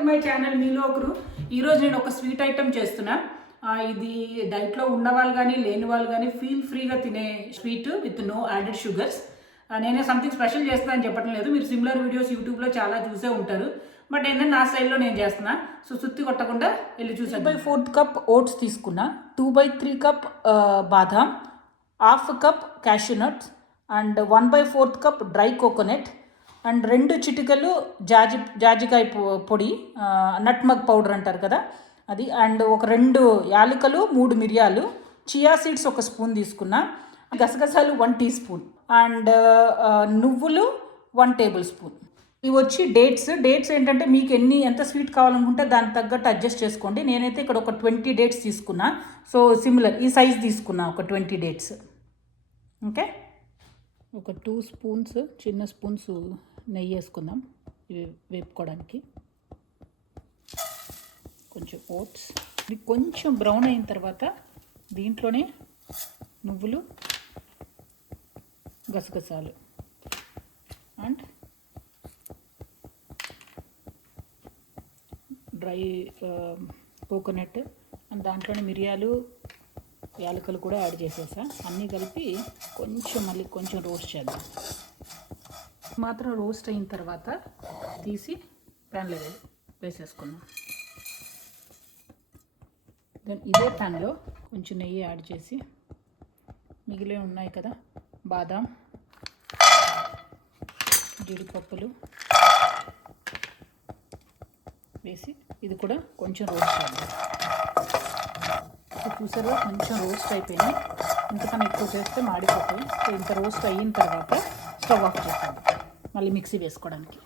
To my channel మీలో ఒకరు. ఈరోజు నేను ఒక స్వీట్ ఐటమ్ చేస్తున్నా. ఇది డైట్లో ఉన్నవాళ్ళు కానీ లేని వాళ్ళు కానీ ఫీల్ ఫ్రీగా తినే sweet with no added sugars. నేనే సంథింగ్ స్పెషల్ చేస్తున్నా అని చెప్పడం లేదు, మీరు సిమిలర్ వీడియోస్ యూట్యూబ్లో చాలా చూసే ఉంటారు. బట్ ఏంటంటే నా స్టైల్లో నేను చేస్తున్నా. సో సుత్తి కొట్టకుండా వెళ్ళి చూసాను. 2/4 కప్ ఓట్స్ తీసుకున్నా, 2/3 cup badam, half cup cashew nuts and 1/4 cup dry coconut and 2 చిటికలు జాజికాయ పొడి, నట్మగ్ పౌడర్ అంటారు కదా అది, అండ్ ఒక 2 యాలకులు, 3 మిరియాలు, చియా సీడ్స్ 1 స్పూన్ తీసుకున్నా, గసగసాలు 1 టీ స్పూన్ అండ్ నువ్వులు 1 టేబుల్ స్పూన్. ఇవి వచ్చి డేట్స్ ఏంటంటే మీకు ఎంత స్వీట్ కావాలనుకుంటే దానికి తగ్గట్టు అడ్జస్ట్ చేసుకోండి. నేనైతే ఇక్కడ ఒక 20 డేట్స్ తీసుకున్నా. సో సిమిలర్ ఈ సైజ్ తీసుకున్నా, ఒక 20 డేట్స్. ఓకే, ఒక 2 స్పూన్స్ చిన్న స్పూన్స్ నెయ్యి వేసుకుందాం ఇవి వేపుకోవడానికి. కొంచెం ఓట్స్, ఇది కొంచెం బ్రౌన్ అయిన తర్వాత దీంట్లోనే నువ్వులు, గసగసాలు అండ్ డ్రై కోకోనట్ అండ్ దాంట్లోనే మిరియాలు, యాలకులు కూడా యాడ్ చేసేసా. అన్నీ కలిపి మళ్ళీ కొంచెం రోస్ట్ చేద్దాం. మాత్రం రోస్ట్ అయిన తర్వాత తీసి ప్యాన్లో వేసేసుకున్నాం. దెన్ ఇదే ప్యాన్లో కొంచెం నెయ్యి యాడ్ చేసి మిగిలే ఉన్నాయి కదా బాదాం, జీడిపప్పులు వేసి ఇది కూడా కొంచెం రోస్ట్ చేద్దాం. చూసారు కొంచెం రోస్ట్ అయిపోయింది. ఇంతకన్నా ఎక్కువ చేస్తే మాడిపోతాయి. సో ఇంత రోస్ట్ అయిన తర్వాత స్టవ్ ఆఫ్ చేద్దాం, మళ్ళీ మిక్సీ వేసుకోవడానికి.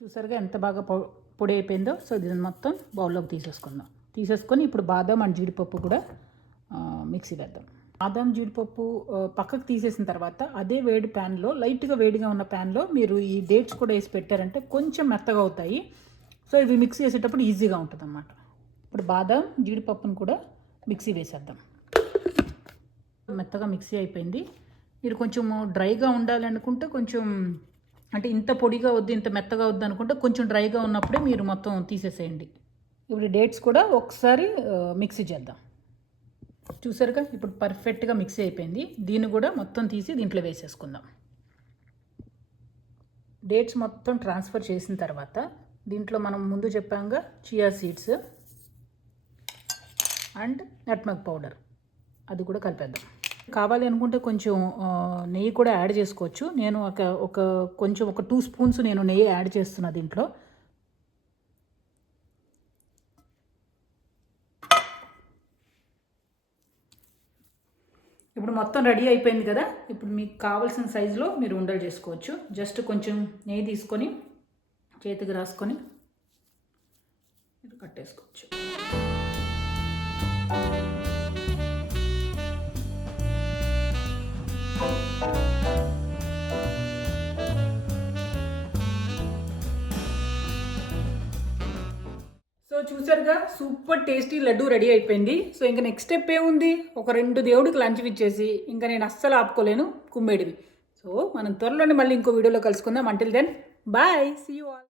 చూసారుగా ఎంత బాగా పొడి అయిపోయిందో. సో దీన్ని మొత్తం బౌల్లోకి తీసేసుకొని ఇప్పుడు బాదం అండ్ జీడిపప్పు కూడా మిక్సీ వేద్దాం. బాదం జీడిపప్పు పక్కకు తీసేసిన తర్వాత అదే వేడి ప్యాన్లో, లైట్గా వేడిగా ఉన్న ప్యాన్లో మీరు ఈ డేట్స్ కూడా వేసి పెట్టారంటే కొంచెం మెత్తగా అవుతాయి. సో ఇవి మిక్సీ వేసేటప్పుడు ఈజీగా ఉంటుంది అన్నమాట. ఇప్పుడు బాదం జీడిపప్పును కూడా మిక్సీ వేసేద్దాం. మెత్తగా మిక్సీ అయిపోయింది. మీరు కొంచెం డ్రైగా ఉండాలి అనుకుంటే కొంచెం, అంటే ఇంత పొడిగా వద్దు ఇంత మెత్తగా వద్దు అనుకుంటే కొంచెం డ్రైగా ఉన్నప్పుడే మీరు మొత్తం తీసేసేయండి. ఇప్పుడు డేట్స్ కూడా ఒకసారి మిక్సీ చేద్దాం. చూసారుగా ఇప్పుడు పర్ఫెక్ట్గా మిక్సీ అయిపోయింది. దీన్ని కూడా మొత్తం తీసి దీంట్లో వేసేసుకుందాం. డేట్స్ మొత్తం ట్రాన్స్ఫర్ చేసిన తర్వాత దీంట్లో మనం ముందు చెప్పాంగా చియా సీడ్స్ అండ్ నట్మగ్ పౌడర్ అది కూడా కలిపేద్దాం. కావాలి అనుకుంటే కొంచెం నెయ్యి కూడా యాడ్ చేసుకోవచ్చు. నేను ఒక 2 స్పూన్స్ నేను నెయ్యి యాడ్ చేస్తున్నా దీంట్లో. ఇప్పుడు మొత్తం రెడీ అయిపోయింది కదా. ఇప్పుడు మీకు కావాల్సిన సైజులో మీరు ఉండలు చేసుకోవచ్చు. జస్ట్ కొంచెం నెయ్యి తీసుకొని చేతికి రాసుకొని కట్టేసుకోవచ్చు. సో చూసారుగా సూపర్ టేస్టీ లడ్డు రెడీ అయిపోయింది. సో ఇంకా నెక్స్ట్ స్టెప్ ఏముంది, ఒక 2 దేవుడికి లంచ్ ఇచ్చేసి ఇంకా నేను అస్సలు ఆపుకోలేను కుమ్మేడివి. సో మనం త్వరలోనే మళ్ళీ ఇంకో వీడియోలో కలుసుకుందాం. Until then bye, see you all.